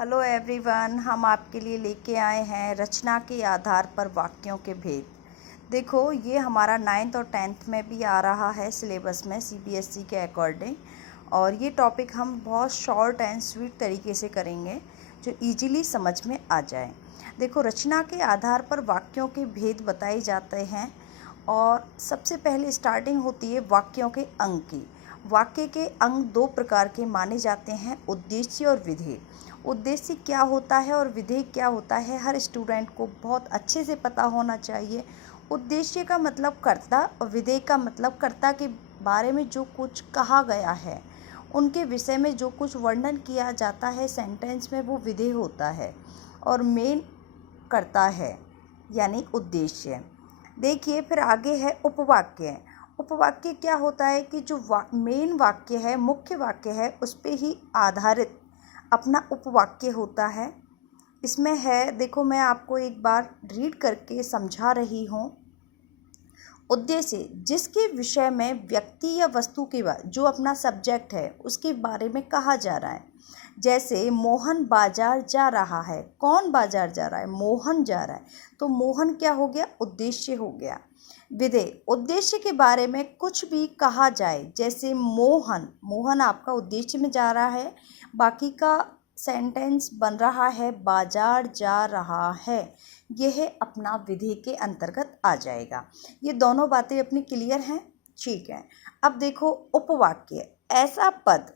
Hello everyone, हम आपके लिए लेके आए हैं रचना के आधार पर वाक्यों के भेद। देखो, ये हमारा 9th और 10th में भी आ रहा है सिलेबस में सीबीएसई के अकॉर्डिंग। और ये टॉपिक हम बहुत शॉर्ट एंड स्वीट तरीके से करेंगे जो इजीली समझ में आ जाए। देखो, रचना के आधार पर वाक्यों के भेद बताए जाते हैं और सबसे पहले स्टार्टिंग होती है वाक्यों के अंग की। वाक्य के अंग दो प्रकार के माने जाते हैं, उद्देश्य और विधेय। उद्देश्य क्या होता है और विधेय क्या होता है, हर स्टूडेंट को बहुत अच्छे से पता होना चाहिए। उद्देश्य का मतलब कर्ता और विधेय का मतलब कर्ता के बारे में जो कुछ कहा गया है, उनके विषय में जो कुछ वर्णन किया जाता है सेंटेंस में, वो विधेय होता है और मेन कर्ता है यानी उद्देश्य। देखिए, फिर आगे है उपवाक्य। उपवाक्य क्या होता है कि जो मेन वाक्य है, मुख्य वाक्य है, उस पे ही आधारित अपना उपवाक्य होता है। इसमें है, देखो मैं आपको एक बार रीड करके समझा रही हूँ। उद्देश्य जिसके विषय में व्यक्ति या वस्तु के जो अपना सब्जेक्ट है उसके बारे में कहा जा रहा है। जैसे मोहन बाजार जा रहा है। कौन बाजार जा रहा है? मोहन जा रहा है। तो मोहन क्या हो गया? उद्देश्य हो गया। विधेय उद्देश्य के बारे में कुछ भी कहा जाए, जैसे मोहन आपका उद्देश्य में जा रहा है, बाकी का सेंटेंस बन रहा है बाजार जा रहा है, यह अपना विधेय के अंतर्गत आ जाएगा। ये दोनों बातें अपनी क्लियर हैं? ठीक है। अब देखो उपवाक्य, ऐसा पद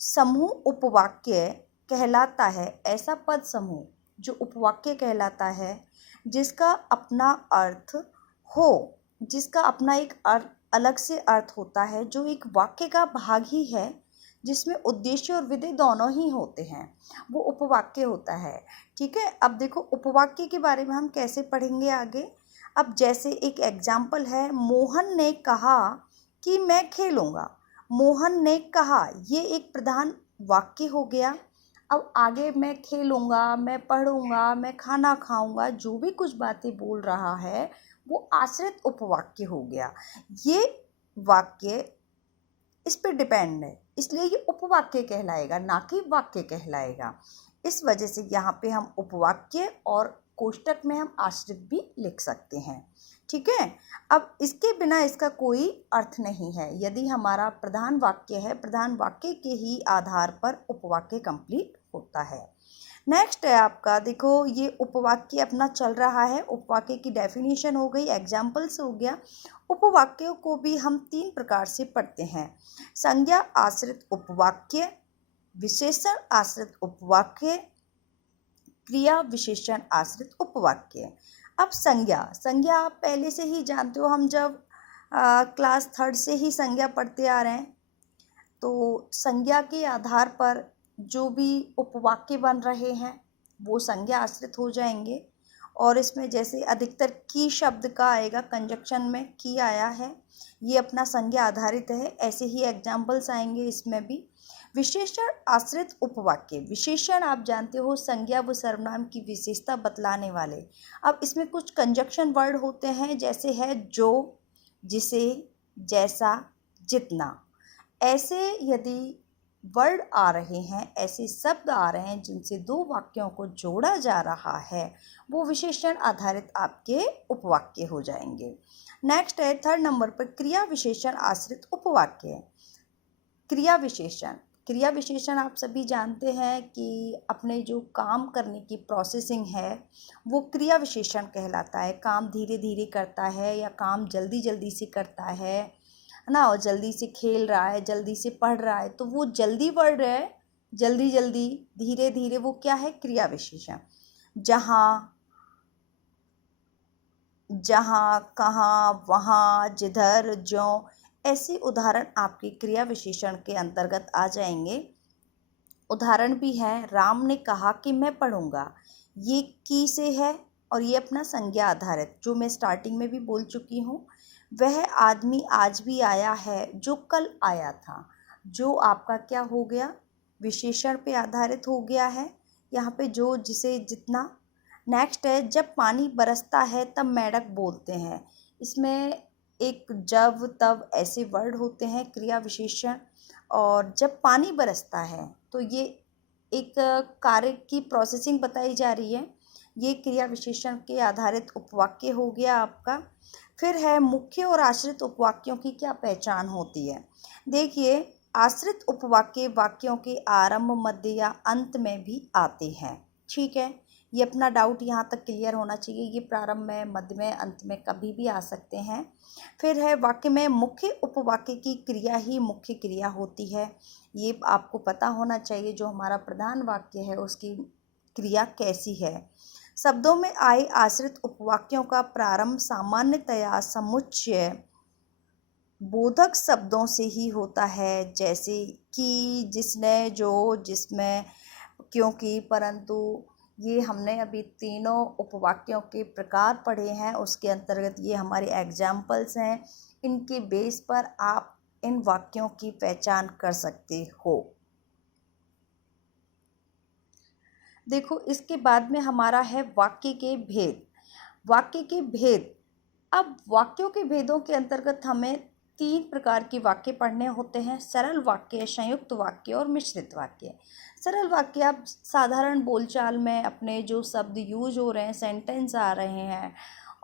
समूह उपवाक्य कहलाता है। ऐसा पद समूह जो उपवाक्य कहलाता है जिसका अपना अर्थ हो, जिसका अपना एक अर्थ अलग से अर्थ होता है, जो एक वाक्य का भाग ही है, जिसमें उद्देश्य और विधेय दोनों ही होते हैं, वो उपवाक्य होता है। ठीक है। अब देखो उपवाक्य के बारे में हम कैसे पढ़ेंगे आगे। अब जैसे एक एग्जाम्पल है, मोहन ने कहा कि मैं खेलूँगा। मोहन ने कहा, ये एक प्रधान वाक्य हो गया। अब आगे मैं खेलूँगा, मैं पढ़ूँगा, मैं खाना खाऊँगा, जो भी कुछ बातें बोल रहा है वो आश्रित उपवाक्य हो गया। ये वाक्य इस पे डिपेंड है, इसलिए ये उपवाक्य कहलाएगा, ना कि वाक्य कहलाएगा। इस वजह से यहाँ पे हम उपवाक्य और कोष्टक में हम आश्रित भी लिख सकते हैं। ठीक है। अब इसके बिना इसका कोई अर्थ नहीं है। यदि हमारा प्रधान वाक्य है, प्रधान वाक्य के ही आधार पर उपवाक्य कंप्लीट होता है। नेक्स्ट है आपका, देखो ये उपवाक्य अपना चल रहा है। उपवाक्य की डेफिनेशन हो गई, एग्जाम्पल्स हो गया। उपवाक्यों को भी हम 3 प्रकार से पढ़ते हैं: संज्ञा आश्रित उपवाक्य, विशेषण आश्रित उपवाक्य, क्रिया विशेषण आश्रित उपवाक्य। अब संज्ञा आप पहले से ही जानते हो, हम जब क्लास 3rd से ही संज्ञा पढ़ते आ रहे हैं। तो संज्ञा के आधार पर जो भी उपवाक्य बन रहे हैं वो संज्ञा आश्रित हो जाएंगे। और इसमें जैसे अधिकतर की शब्द का आएगा, कंजक्शन में की आया है, ये अपना संज्ञा आधारित है। ऐसे ही एग्जाम्पल्स आएंगे इसमें भी। विशेषण आश्रित उपवाक्य, विशेषण आप जानते हो संज्ञा व सर्वनाम की विशेषता बतलाने वाले। अब इसमें कुछ कंजक्शन वर्ड होते हैं, जैसे है जो, जिसे, जैसा, जितना। ऐसे यदि वर्ड आ रहे हैं, ऐसे शब्द आ रहे हैं जिनसे 2 वाक्यों को जोड़ा जा रहा है, वो विशेषण आधारित आपके उपवाक्य हो जाएंगे। नेक्स्ट है 3rd नंबर पर क्रिया विशेषण आश्रित उपवाक्य। क्रिया विशेषण आप सभी जानते हैं कि अपने जो काम करने की प्रोसेसिंग है वो क्रिया विशेषण कहलाता है। काम धीरे धीरे करता है या काम जल्दी जल्दी से करता है ना, और जल्दी से खेल रहा है, जल्दी से पढ़ रहा है, तो वो जल्दी वर्ड है, जल्दी जल्दी, धीरे धीरे, वो क्या है? क्रिया विशेषण। जहाँ, कहाँ, वहाँ, जिधर, ज्यों, ऐसे उदाहरण आपके क्रिया विशेषण के अंतर्गत आ जाएंगे। उदाहरण भी है, राम ने कहा कि मैं पढ़ूंगा। ये की से है और ये अपना संज्ञा आधारित, जो मैं स्टार्टिंग में भी बोल चुकी हूँ। वह आदमी आज भी आया है जो कल आया था। जो आपका क्या हो गया? विशेषण पे आधारित हो गया है। यहाँ पे जो, जिसे, जितना। नेक्स्ट है, जब पानी बरसता है तब मेंढक बोलते हैं। इसमें एक जब, तब ऐसे वर्ड होते हैं क्रिया विशेषण। और जब पानी बरसता है तो ये एक कार्य की प्रोसेसिंग बताई जा रही है। ये क्रिया विशेषण के आधारित उपवाक्य हो गया आपका। फिर है मुख्य और आश्रित उपवाक्यों की क्या पहचान होती है। देखिए, आश्रित उपवाक्य वाक्यों के आरंभ, मध्य या अंत में भी आते हैं। ठीक है, ये अपना डाउट यहाँ तक क्लियर होना चाहिए। ये प्रारंभ में, मध्य में, अंत में कभी भी आ सकते हैं। फिर है वाक्य में मुख्य उपवाक्य की क्रिया ही मुख्य क्रिया होती है। ये आपको पता होना चाहिए, जो हमारा प्रधान वाक्य है उसकी क्रिया कैसी है। शब्दों में आए आश्रित उपवाक्यों का प्रारंभ सामान्यतया समुच्चय बोधक शब्दों से ही होता है, जैसे कि, जिसने, जो, जिसमें, क्योंकि, परंतु। ये हमने अभी तीनों उपवाक्यों के प्रकार पढ़े हैं, उसके अंतर्गत ये हमारे एग्जाम्पल्स हैं। इनके बेस पर आप इन वाक्यों की पहचान कर सकते हो। देखो, इसके बाद में हमारा है वाक्य के भेद। वाक्य के भेद। अब वाक्यों के भेदों के अंतर्गत हमें 3 प्रकार के वाक्य पढ़ने होते हैं: सरल वाक्य, संयुक्त वाक्य और मिश्रित वाक्य। सरल वाक्य आप साधारण बोलचाल में अपने जो शब्द यूज हो रहे हैं, सेंटेंस आ रहे हैं,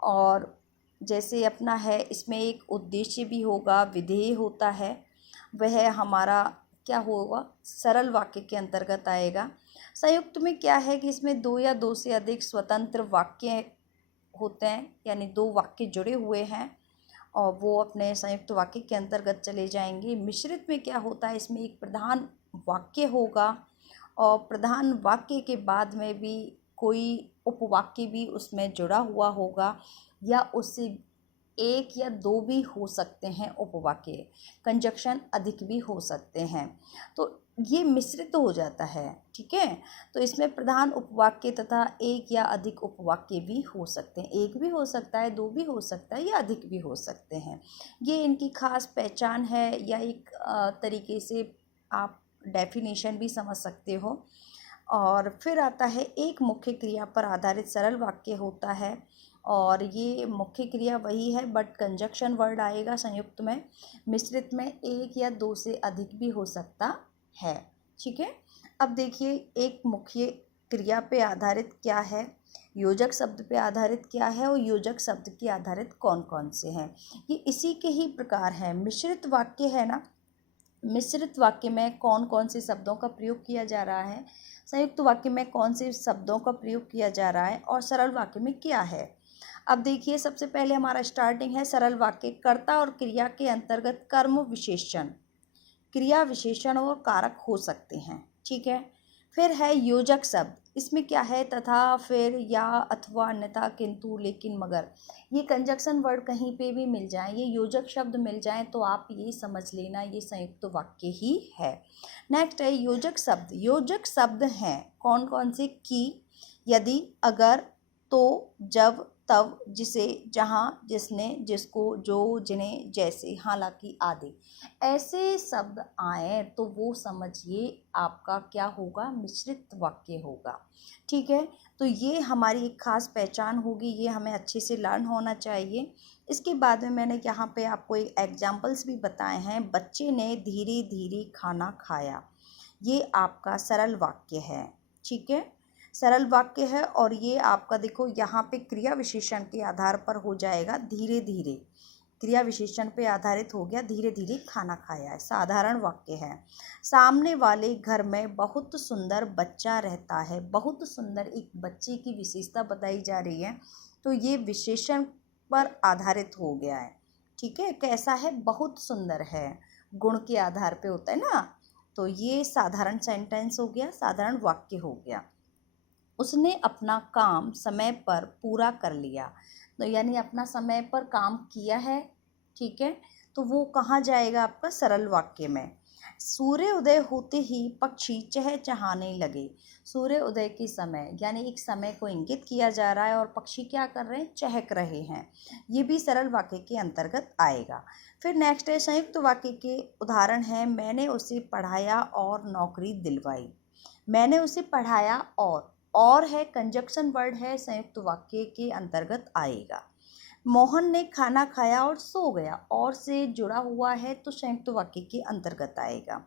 और जैसे अपना है, इसमें एक उद्देश्य भी होगा, विधेय होता है, वह हमारा क्या होगा, सरल वाक्य के अंतर्गत आएगा। संयुक्त में क्या है कि इसमें 2 या 2 से अधिक स्वतंत्र वाक्य होते हैं, यानी 2 वाक्य जुड़े हुए हैं और वो अपने संयुक्त वाक्य के अंतर्गत चले जाएंगे। मिश्रित में क्या होता है, इसमें एक प्रधान वाक्य होगा और प्रधान वाक्य के बाद में भी कोई उपवाक्य भी उसमें जुड़ा हुआ होगा, या उससे 1 या 2 भी हो सकते हैं उपवाक्य, कंजक्शन अधिक भी हो सकते हैं, तो ये मिश्रित हो जाता है। ठीक है, तो इसमें प्रधान उपवाक्य तथा 1 या अधिक उपवाक्य भी हो सकते हैं। 1 भी हो सकता है, 2 भी हो सकता है, या अधिक भी हो सकते हैं। ये इनकी खास पहचान है, या एक तरीके से आप डेफिनेशन भी समझ सकते हो। और फिर आता है एक मुख्य क्रिया पर आधारित सरल वाक्य होता है, और ये मुख्य क्रिया वही है, बट कंजक्शन वर्ड आएगा संयुक्त में। मिश्रित में 1 या 2 से अधिक भी हो सकता है। ठीक है, अब देखिए, एक मुख्य क्रिया पे आधारित क्या है, योजक शब्द पे आधारित क्या है, और योजक शब्द के आधारित कौन कौन से हैं। ये इसी के ही प्रकार है। मिश्रित वाक्य है ना, मिश्रित वाक्य में कौन कौन से शब्दों का प्रयोग किया जा रहा है, संयुक्त वाक्य में कौन से शब्दों का प्रयोग किया जा रहा है, और सरल वाक्य में क्या है। अब देखिए, सबसे पहले हमारा स्टार्टिंग है सरल वाक्य। कर्ता और क्रिया के अंतर्गत कर्म विशेषण, क्रिया विशेषण और कारक हो सकते हैं। ठीक है, फिर है योजक शब्द। इसमें क्या है, तथा, फिर, या, अथवा, अन्यथा, किंतु, लेकिन, मगर। ये कंजक्शन वर्ड कहीं पे भी मिल जाए, ये योजक शब्द मिल जाए, तो आप ये समझ लेना ये संयुक्त वाक्य ही है। नेक्स्ट है योजक शब्द। योजक शब्द हैं कौन कौन से, कि, यदि, अगर, तो, जब, तब, जिसे, जहाँ, जिसने, जिसको, जो, जिन्हें, जैसे, हालांकि आदि ऐसे शब्द आए तो वो समझिए आपका क्या होगा, मिश्रित वाक्य होगा। ठीक है, तो ये हमारी एक खास पहचान होगी, ये हमें अच्छे से लर्न होना चाहिए। इसके बाद में मैंने यहाँ पे आपको एक एग्जाम्पल्स भी बताए हैं। बच्चे ने धीरे धीरे खाना खाया, ये आपका सरल वाक्य है। ठीक है, सरल वाक्य है, और ये आपका देखो यहाँ पे क्रिया विशेषण के आधार पर हो जाएगा धीरे धीरे, क्रिया विशेषण पे आधारित हो गया, धीरे धीरे खाना खाया है, साधारण वाक्य है। सामने वाले घर में बहुत सुंदर बच्चा रहता है, बहुत सुंदर एक बच्चे की विशेषता बताई जा रही है, तो ये विशेषण पर आधारित हो गया है। ठीक है, कैसा है, बहुत सुंदर है, गुण के आधार पे होता है ना, तो ये साधारण सेंटेंस हो गया, साधारण वाक्य हो गया। उसने अपना काम समय पर पूरा कर लिया, तो यानी अपना समय पर काम किया है। ठीक है, तो वो कहाँ जाएगा, आपका सरल वाक्य में। सूर्य उदय होते ही पक्षी चहचहाने लगे। सूर्य उदय के समय, यानी एक समय को इंगित किया जा रहा है, और पक्षी क्या कर रहे हैं, चहक रहे हैं, ये भी सरल वाक्य के अंतर्गत आएगा। फिर नेक्स्ट है संयुक्त वाक्य के उदाहरण है। मैंने उसे पढ़ाया और नौकरी दिलवाई। मैंने उसे पढ़ाया, और है कंजक्शन वर्ड है, संयुक्त वाक्य के अंतर्गत आएगा। मोहन ने खाना खाया और सो गया, और से जुड़ा हुआ है तो संयुक्त वाक्य के अंतर्गत आएगा।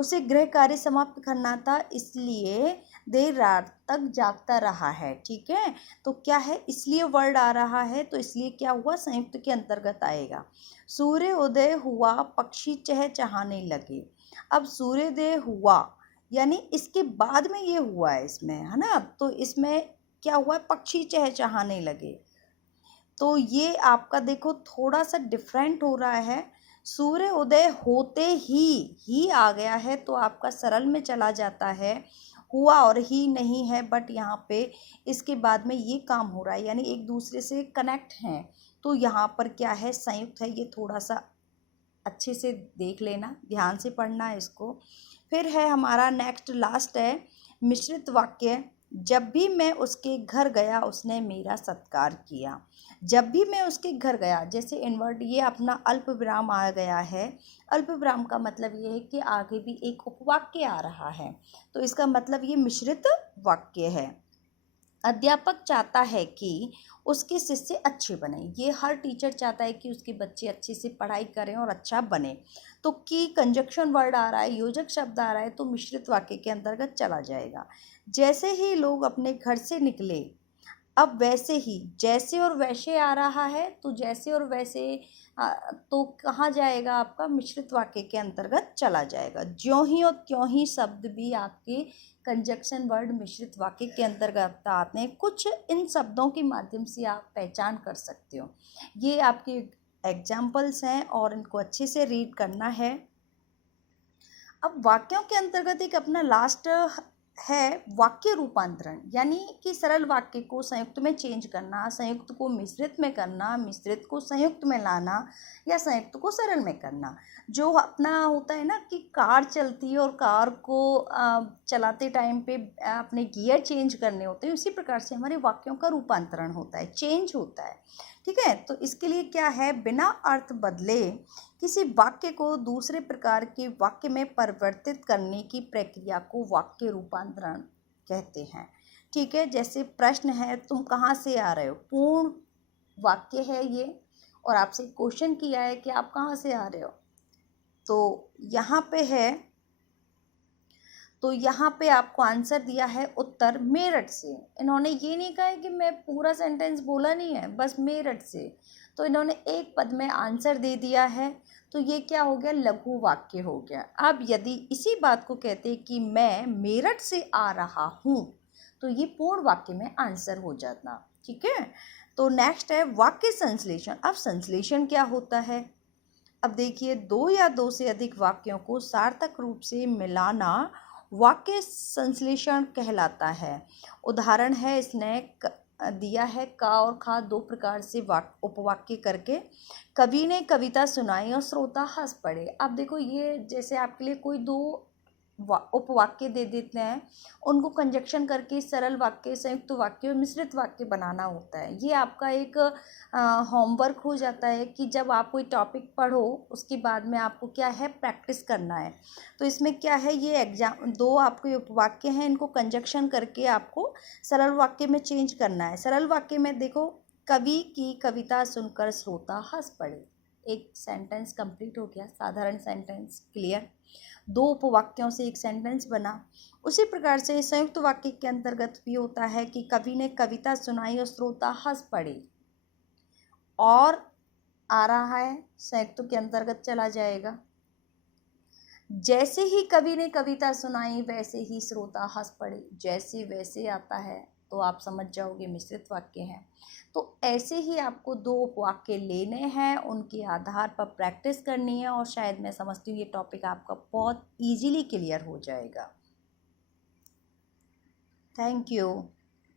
उसे गृह कार्य समाप्त करना था, इसलिए देर रात तक जागता रहा है। ठीक है, तो क्या है, इसलिए वर्ड आ रहा है, तो इसलिए क्या हुआ, संयुक्त के अंतर्गत आएगा। सूर्य उदय हुआ, पक्षी चहचहाने लगे। अब सूर्योदय हुआ यानी इसके बाद में ये हुआ है इसमें, है ना, तो इसमें क्या हुआ, पक्षी चहचहाने लगे। तो ये आपका देखो थोड़ा सा डिफरेंट हो रहा है। सूर्य उदय होते ही आ गया है तो आपका सरल में चला जाता है, हुआ और ही नहीं है, बट यहाँ पे इसके बाद में ये काम हो रहा है, यानी एक दूसरे से कनेक्ट हैं, तो यहाँ पर क्या है, संयुक्त है। ये थोड़ा सा अच्छे से देख लेना, ध्यान से पढ़ना है इसको। फिर है हमारा नेक्स्ट लास्ट है मिश्रित वाक्य। जब भी मैं उसके घर गया उसने मेरा सत्कार किया। जब भी मैं उसके घर गया, जैसे इनवर्ट ये अपना अल्प विराम आ गया है। अल्प विराम का मतलब ये है कि आगे भी एक उपवाक्य आ रहा है, तो इसका मतलब ये मिश्रित वाक्य है। अध्यापक चाहता है कि उसके शिष्य अच्छे बने। ये हर टीचर चाहता है कि उसके बच्चे अच्छे से पढ़ाई करें और अच्छा बने। तो की कंजक्शन वर्ड आ रहा है, योजक शब्द आ रहा है, तो मिश्रित वाक्य के अंतर्गत चला जाएगा। जैसे ही लोग अपने घर से निकले, अब वैसे ही, जैसे और वैसे आ रहा है, तो जैसे और वैसे तो कहाँ जाएगा, आपका मिश्रित वाक्य के अंतर्गत चला जाएगा। ज्यों ही और त्यों ही शब्द भी आपके कंजक्शन वर्ड मिश्रित वाक्य के अंतर्गत आते हैं। कुछ इन शब्दों के माध्यम से आप पहचान कर सकते हो। ये आपके एग्जाम्पल्स हैं और इनको अच्छे से रीड करना है। अब वाक्यों के अंतर्गत एक अपना लास्ट है वाक्य रूपांतरण, यानी कि सरल वाक्य को संयुक्त में चेंज करना, संयुक्त को मिश्रित में करना, मिश्रित को संयुक्त में लाना, या संयुक्त को सरल में करना। जो अपना होता है ना कि कार चलती है और कार को चलाते टाइम पे अपने गियर चेंज करने होते हैं, उसी प्रकार से हमारे वाक्यों का रूपांतरण होता है, चेंज होता है। ठीक है, तो इसके लिए क्या है, बिना अर्थ बदले किसी वाक्य को दूसरे प्रकार के वाक्य में परिवर्तित करने की प्रक्रिया को वाक्य रूपांतरण कहते हैं। ठीक है, जैसे प्रश्न है, तुम कहाँ से आ रहे हो, पूर्ण वाक्य है ये, और आपसे क्वेश्चन किया है कि आप कहाँ से आ रहे हो, तो यहाँ पे है, तो यहाँ पे आपको आंसर दिया है उत्तर मेरठ से। इन्होंने ये नहीं कहा है कि मैं पूरा सेंटेंस बोला नहीं है, बस मेरठ से, तो इन्होंने एक पद में आंसर दे दिया है, तो ये क्या हो गया, लघु वाक्य हो गया। अब यदि इसी बात को कहते कि मैं मेरठ से आ रहा हूँ, तो ये पूर्ण वाक्य में आंसर हो जाता। ठीक है, तो नेक्स्ट है वाक्य संश्लेषण। अब संश्लेषण क्या होता है, अब देखिए, दो या दो से अधिक वाक्यों को सार्थक रूप से मिलाना वाक्य संश्लेषण कहलाता है। उदाहरण है, इसने दिया है का और खा दो प्रकार से उपवाक्य करके। कवि ने कविता सुनाई और श्रोता हंस पड़े। अब देखो, ये जैसे आपके लिए कोई दो उपवाक्य दे देते हैं, उनको कंजक्शन करके सरल वाक्य, संयुक्त वाक्य और मिश्रित वाक्य बनाना होता है। ये आपका एक होमवर्क हो जाता है कि जब आप कोई टॉपिक पढ़ो उसके बाद में आपको क्या है, प्रैक्टिस करना है। तो इसमें क्या है, ये एग्जाम दो आपके उपवाक्य हैं, इनको कंजक्शन करके आपको सरल वाक्य में चेंज करना है। सरल वाक्य में देखो, कवि की कविता सुनकर श्रोता हंस पड़े। एक सेंटेंस कंप्लीट हो गया, साधारण सेंटेंस क्लियर। दो उपवाक्यों से एक सेंटेंस बना। उसी प्रकार से संयुक्त वाक्य के अंतर्गत भी होता है कि कवि ने कविता सुनाई और श्रोता हंस पड़े, और आ रहा है संयुक्त के अंतर्गत चला जाएगा। जैसे ही कवि ने कविता सुनाई वैसे ही श्रोता हंस पड़े, जैसे वैसे आता है तो आप समझ जाओगे मिश्रित वाक्य है। तो ऐसे ही आपको दो वाक्य लेने हैं, उनके आधार पर प्रैक्टिस करनी है, और शायद मैं समझती हूँ ये टॉपिक आपका बहुत इजीली क्लियर हो जाएगा। Thank you.